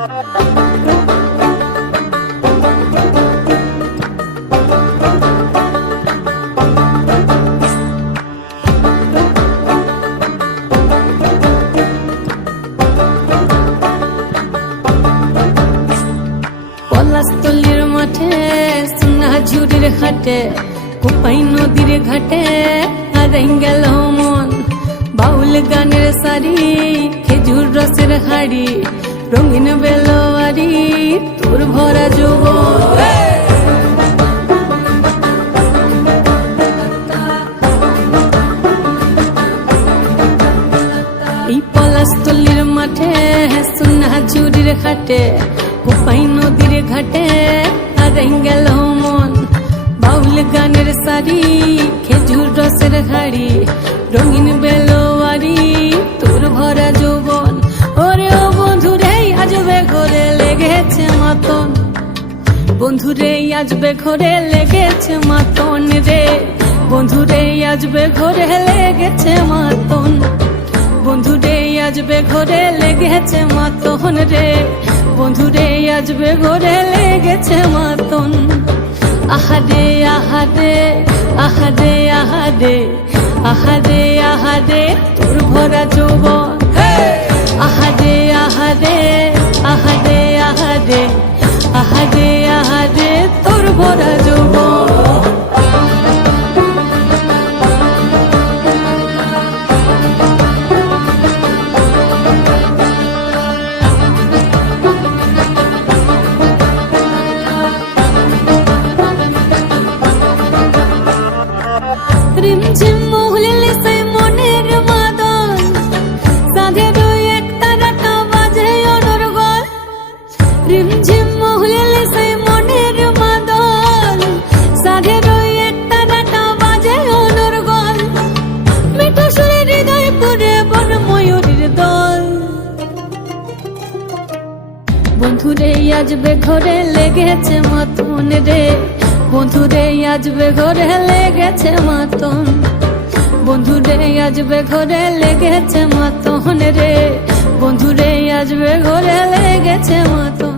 পলাশতলির মাঠে সোনা ঝুড়ির ঘাটে কোপাই নদীর ঘাটে হারাই গেল মন বাউল গানের সারি খেজুর রসের হাড়ি রঙিন বেলোয়ারি তোর ভরা যৌবন এই পলাশতলির মাঠে সোনা ঝুড়ির ঘাটে কোপাই নদীর ঘাটে হারাই গেল মন বাউল গানের সারি খেজুর রসের হাড়ি রঙিন বেলোয়ারি তোর ভরা যৌবন ওরে ও বন্ধুরে আজবে ঘরে লেগেছে মাতন বন্ধুরে আজবে ঘরে লেগেছে মাতন রে বন্ধুরে আজবে ঘরে লেগেছে মাতন বন্ধুরে আজবে ঘরে লেগেছে মাতন রে বন্ধুরে আজবে ঘরে লেগেছে মাতন আহারে আহারে আহারে আহারে আহারে আহারে তোর ভরা যৌবন আহারে আহারে আহারে আহারে আহারে আহারে তোর ভরা যৌবন রিমঝিম মহুলিলে সে মনের মাদন সাধের এক তারাটা বাজে অনর্গল রিমঝিম মহুলিলে সে মনের মাদন সাধের এক তারাটা বাজে অনর্গল মিঠা সুরে হৃদয় পুরে বন ময়ূরীর দল বন্ধুরে আজবে ঘরে লেগেছে মাতন রে বন্ধুরে আজবে ঘরে লেগেছে মাতন বন্ধুরে আজবে ঘরে লেগেছে মাতন রে বন্ধুরে আজবে ঘরে লেগেছে মাতন